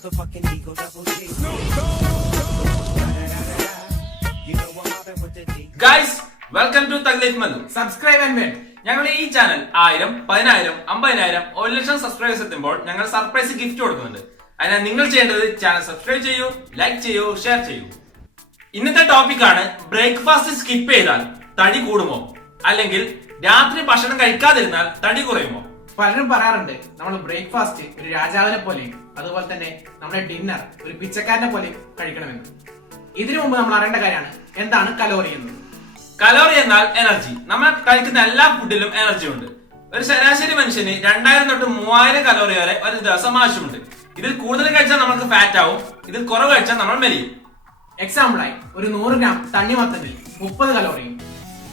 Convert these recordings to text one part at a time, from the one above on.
motherfucking Eagle Double G. You know I'm mobbing with the D. Guys welcome to thug life Mallu. Subscribe and wait. ഞങ്ങളുടെ ഈ channel 1000, 10000, 50000, 1 ലക്ഷം subscribers എത്തുമ്പോൾ ഞങ്ങൾ surprise gift കൊടുക്കുന്നുണ്ട്. അതിനാൽ നിങ്ങൾ ചെയ്യേണ്ടത് ചാനൽ സബ്സ്ക്രൈബ് ചെയ്യൂ, ലൈക്ക് ചെയ്യൂ, ഷെയർ ചെയ്യൂ. ഇന്നത്തെ ടോപ്പിക് ആണ് ബ്രേക്ക്ഫാസ്റ്റ് സ്കിപ്പ് ചെയ്താൽ തടി കൂടുമോ, അല്ലെങ്കിൽ രാത്രി ഭക്ഷണം കഴിക്കാതിരുന്നാൽ തടി കുറയുമോ? പലരും പറയാറുണ്ട് നമ്മൾ ബ്രേക്ക്ഫാസ്റ്റ് ഒരു രാജാവിനെ പോലെയും അതുപോലെ തന്നെ നമ്മുടെ ഡിന്നർ ഒരു പിച്ചക്കാരനെ പോലെയും കഴിക്കണമെന്ന്. ഇതിനു മുമ്പ് നമ്മൾ അറിയേണ്ട കാര്യമാണ് എന്താണ് കലോറി എന്ന്. കലോറി എന്നാൽ എനർജി. നമ്മൾ കഴിക്കുന്ന എല്ലാ ഫുഡിലും എനർജി ഉണ്ട്. ഒരു ശരാശരി മനുഷ്യന് 2000 തൊട്ട് 3000 കലോറി വരെ ഒരു ദിവസം ആവശ്യമുണ്ട്. ഇതിൽ കൂടുതൽ കഴിച്ചാൽ നമുക്ക് ഫാറ്റ് ആവും, ഇതിൽ കുറവ് കഴിച്ചാൽ നമ്മൾ മെലിയും. എക്സാമ്പിളായി ഒരു 100 ഗ്രാം തണ്ണിമത്തനിൽ 30 കലോറിയും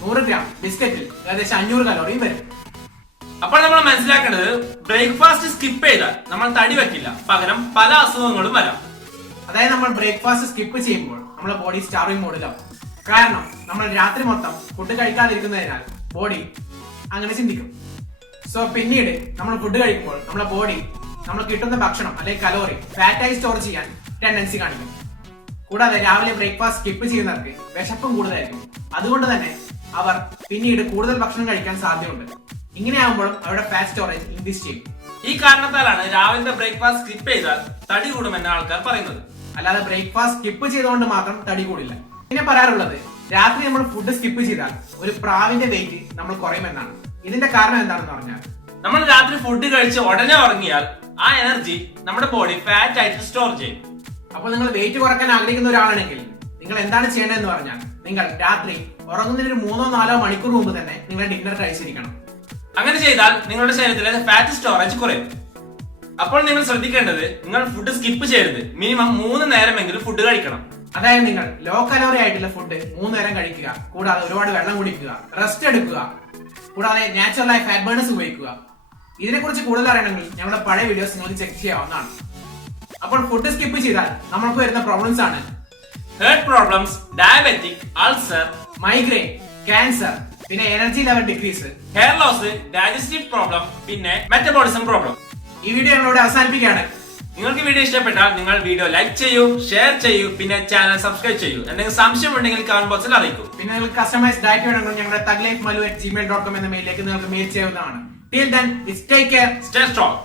100 ഗ്രാം ബിസ്ക്കറ്റിൽ ഏകദേശം 500 കലോറിയും വരും. അപ്പോൾ നമ്മൾ മനസ്സിലാക്കേണ്ടത് ബ്രേക്ക്ഫാസ്റ്റ് സ്കിപ്പ് ചെയ്താൽ നമ്മൾ തടി വെക്കില്ല, പകരം പല അസുഖങ്ങളും വരാം. അതായത് നമ്മൾ ബ്രേക്ക്ഫാസ്റ്റ് സ്കിപ്പ് ചെയ്യുമ്പോൾ നമ്മുടെ ബോഡി സ്റ്റാർവിംഗ് മോഡിലാവും. കാരണം നമ്മൾ രാത്രി മൊത്തം ഫുഡ് കഴിക്കാതിരിക്കുന്നതിനാൽ ബോഡി അങ്ങനെ ചിന്തിക്കും. സോ പിന്നീട് നമ്മൾ ഫുഡ് കഴിക്കുമ്പോൾ നമ്മുടെ ബോഡി നമ്മൾ കിട്ടുന്ന ഭക്ഷണം അല്ലെങ്കിൽ കലോറി ഫാറ്റായി സ്റ്റോർ ചെയ്യാൻ ടെൻഡൻസി കാണിക്കും. കൂടാതെ രാവിലെ ബ്രേക്ക്ഫാസ്റ്റ് സ്കിപ്പ് ചെയ്യുന്നവർക്ക് വിശപ്പും കൂടുതലായിരിക്കും. അതുകൊണ്ട് തന്നെ അവർ പിന്നീട് കൂടുതൽ ഭക്ഷണം കഴിക്കാൻ സാധ്യതയുണ്ട്. ഇങ്ങനെയാകുമ്പോഴും അവരുടെ ഫാറ്റ് സ്റ്റോറേജ് ഇൻക്രീസ് ചെയ്യും. ഈ കാരണത്താലാണ് രാവിലത്തെ ബ്രേക്ക്ഫാസ്റ്റ് സ്കിപ്പ് ചെയ്താൽ തടി കൂടുമെന്ന് ആൾക്കാർ പറയുന്നത്. അല്ലാതെ ബ്രേക്ക്ഫാസ്റ്റ് സ്കിപ്പ് ചെയ്തുകൊണ്ട് മാത്രം തടി കൂടില്ല. പിന്നെ പറയാറുള്ളത് രാത്രി നമ്മൾ ഫുഡ് സ്കിപ്പ് ചെയ്താൽ ഒരു പ്രാവിന്റെ വെയിറ്റ് നമ്മൾ കുറയുമെന്നാണ്. ഇതിന്റെ കാരണം എന്താണെന്ന് പറഞ്ഞാൽ നമ്മൾ രാത്രി ഫുഡ് കഴിച്ച് ഉടനെ ഉറങ്ങിയാൽ ആ എനർജി നമ്മുടെ ബോഡി ഫാറ്റ് ആയിട്ട് സ്റ്റോർ ചെയ്യും. അപ്പോൾ നിങ്ങൾ വെയിറ്റ് കുറയ്ക്കാൻ ആഗ്രഹിക്കുന്ന ഒരാളാണെങ്കിൽ നിങ്ങൾ എന്താണ് ചെയ്യേണ്ടതെന്ന് പറഞ്ഞാൽ നിങ്ങൾ രാത്രി ഉറങ്ങുന്നതിന് ഒരു 3-4 മണിക്കൂർ മുമ്പ് തന്നെ നിങ്ങൾ ഡിന്നർ കഴിച്ചിരിക്കണം. അങ്ങനെ ചെയ്താൽ നിങ്ങളുടെ ശരീരത്തിലെ ഫാറ്റ് സ്റ്റോറേജ് കുറയും. അപ്പോൾ നിങ്ങൾ ശ്രദ്ധിക്കേണ്ടത് നിങ്ങൾ ഫുഡ് സ്കിപ്പ് ചെയ്യരുത്. മിനിമം 3 നേരമെങ്കിലും ഫുഡ് കഴിക്കണം. അതായത് നിങ്ങൾ ലോ കലോറി ആയിട്ടുള്ള ഫുഡ് 3 നേരം കഴിക്കുക, കൂടാതെ ഒരുപാട് വെള്ളം കുടിക്കുക, റെസ്റ്റ് എടുക്കുക, കൂടാതെ നാച്ചുറലായ ഫാറ്റ് ബേണേഴ്സ് ഉപയോഗിക്കുക. ഇതിനെക്കുറിച്ച് കൂടുതൽ അറിയണമെങ്കിൽ ഞങ്ങളുടെ പഴയ വീഡിയോസ് നിങ്ങൾക്ക് ചെക്ക് ചെയ്യാവുന്നതാണ്. അപ്പോൾ ഫുഡ് സ്കിപ്പ് ചെയ്താൽ നമ്മൾക്ക് വരുന്ന പ്രോബ്ലംസ് ആണ് heart problems, diabetic, ulcer, migraine, cancer, പിന്നെ energy level decrease, hair loss, digestive problem, പിന്നെ മെറ്റബോളിസം പ്രോബ്ലം. ഈ വീഡിയോ ഞങ്ങളോട് അവസാനിപ്പിക്കുകയാണ്. നിങ്ങൾക്ക് വീഡിയോ ഇഷ്ടപ്പെട്ടാൽ നിങ്ങൾ വീഡിയോ ലൈക്ക് ചെയ്യൂ, ഷെയർ ചെയ്യൂ, പിന്നെ ചാനൽ സബ്സ്ക്രൈബ് ചെയ്യൂ. എന്തെങ്കിലും സംശയം ഉണ്ടെങ്കിൽ കമന്റ് ബോക്സിൽ അറിയിക്കൂ. പിന്നെ നിങ്ങൾക്ക് കസ്റ്റമൈസ് ഡയറ്റ് വേണമെങ്കിൽ ഞങ്ങളുടെ taglifemalu@gmail.com എന്ന മെയിലിലേക്ക് നിങ്ങൾക്ക് മെയിൽ ചെയ്യാവുന്നതാണ്. Till then, take care, Stay strong.